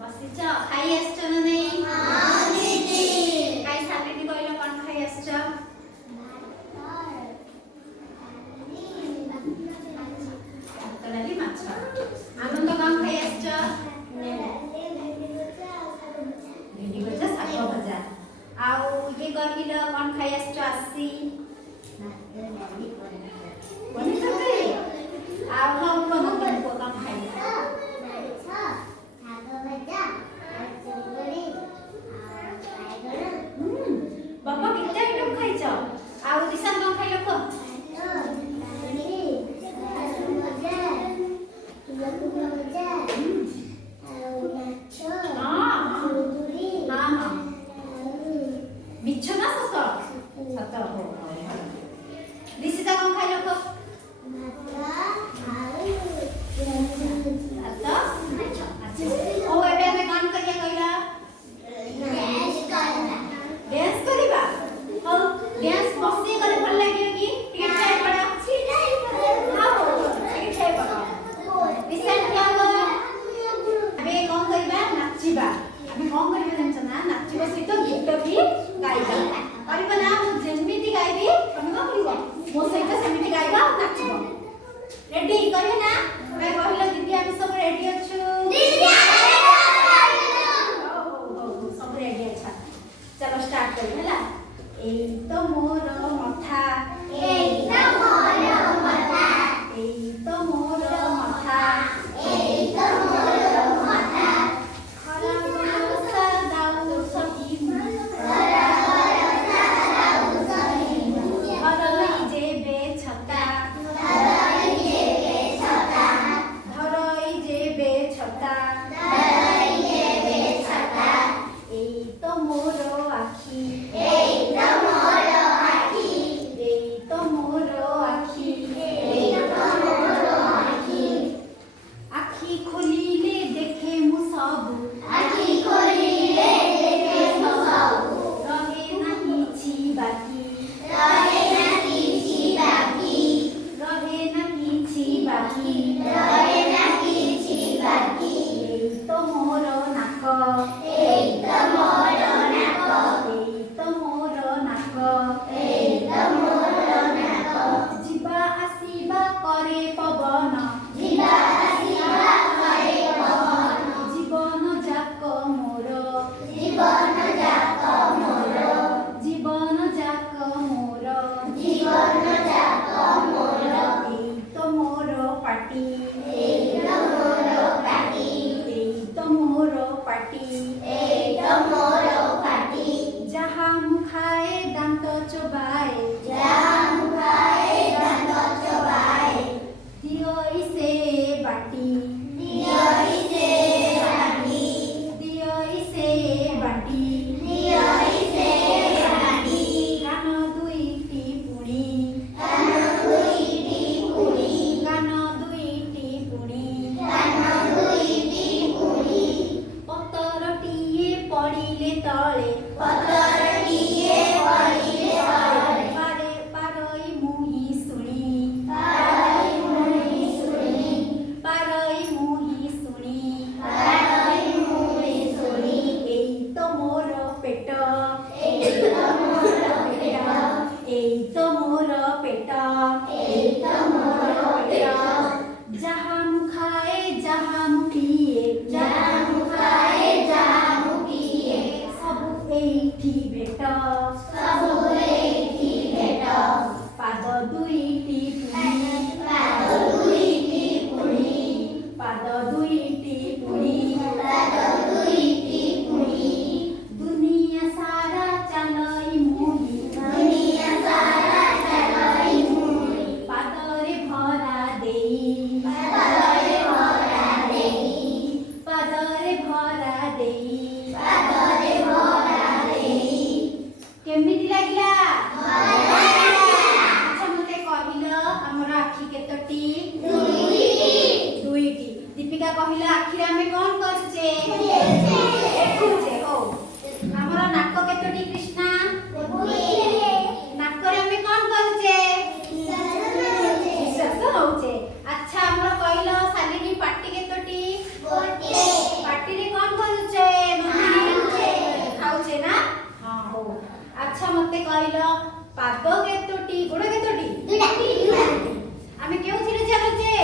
बसिच खाई आसछ ना नहीं खाई सालिनी कहलो कौन खाई आसछ डाली माछ आनंद कौन खाई आसछ भेंडी भजा साग भजा आउ ये कहलो कौन खाई आसछ आसी बनी तरकारी आउ हम कौन खाई बाबा कितना आइटम खाइछ आउ दिशा कौन खाई लोक मिछ ना सत सत हो दिशिता कौन खाई लोक ओ एबे हमें कौन करिया कहला डांस करिबा हो डांस बसी करे भल लागियो कि टिके छाय पड़ा हां टिके छाय पड़ा दिशा क्या हो अबे कौन करिबा नाचिबा अबे कौन करिबा जानछ ना नाचिबा सहित गीत भी गाइबा करिबा ना मु जेमिति गाइबी तमे कौन करिबो मो सहित सेमिति गाइबा नाचिबो रेडी करियो ना मैं कहला दीदी हम सब रेडी अछु दीदी सब रेडी अच्छा चलो स्टार्ट करी हला एई तो मोर मथा एई तो मोर मथा एई तो मोर मथा एई तो मोर मथा खरा बरसा दाउ सही खरा बरसा दाउ सही हरई जेबे छता हरई जेबे छता धरई जेबे छता धरई जेबे छता एई तो मोर आखी एई तो मोर आखी एई तो मोर आखी एई तो मोर आखी आखी खोलिले देखे मु सब आखी खोलिले देखे मु सब रहे ना किछि बाकी रहे ना किछि बाकी रहे ना किछि बाकी रहे ना किछि बाकी एई तो मोर नाक एई तो मोर नाक एई तो मोर नाक एई तो मोर नाक जिबा आसीबा करे पवन जिबा आसीबा करे पवन जीवन जाक मोर जीवन जाक मोर जीवन जाक मोर जीवन जाक मोर एई तो मोर पाटी एई तो मोर पाटी एई तो मोर पाटी एई तो मोर पाटी जहाँ मुखाए दांत चोबाए जहाँ मुखाए दांत चोबाए दियोई से बाटी दियोई से बाटी दियोई से बाटी दियोई से बाटी कान दुईटी पुणी कान दुईटी पुणी कान दुईटी पुणी कान दुईटी पुणी पतरटिए पड़िले तळे पतरटिए पड़िले तळे पारे पारई मुही सुणी पारई मुही सुणी पारई मुही सुणी पारई मुही सुणी एई तो मोर पेट एई तो मोर पेट एई तो मोर पेट एई तो मोर पेट जहाँ मुखाए जहाँ मुखिए जहाँ मुखाए जहाँ मुखिए सब एठी भेट सब एठी भेट पाद दुईटी पुणी पाद दुईटी पुणी पाद दुईटी पुणी पाद दुईटी पुणी दुनिया सारा चलई मुही दुनिया सारा चलई मुही पादरे भरा देई पादरे भरा देई पादरे भरा देई पादरे भरा देई केमिति लागिला अच्छा मते कहिलो हमर आखी केतोटी दुईटी दीपिका कहिलो आखिरे हमें कोन करछे देखुछे हो हमर नाक केतोटी कृष्णा नाकरे हमें कोन करछे निश्वास होउछे अच्छा हमर कहिलो सालिनी पाटी केतोटी କହିଲ ପାଦ କେତୋଟି ଗୋଡ଼ କେତୋଟି ଦୁଇଟା ଆମେ କେଉଁଥିରେ ଚାଲୁଛେ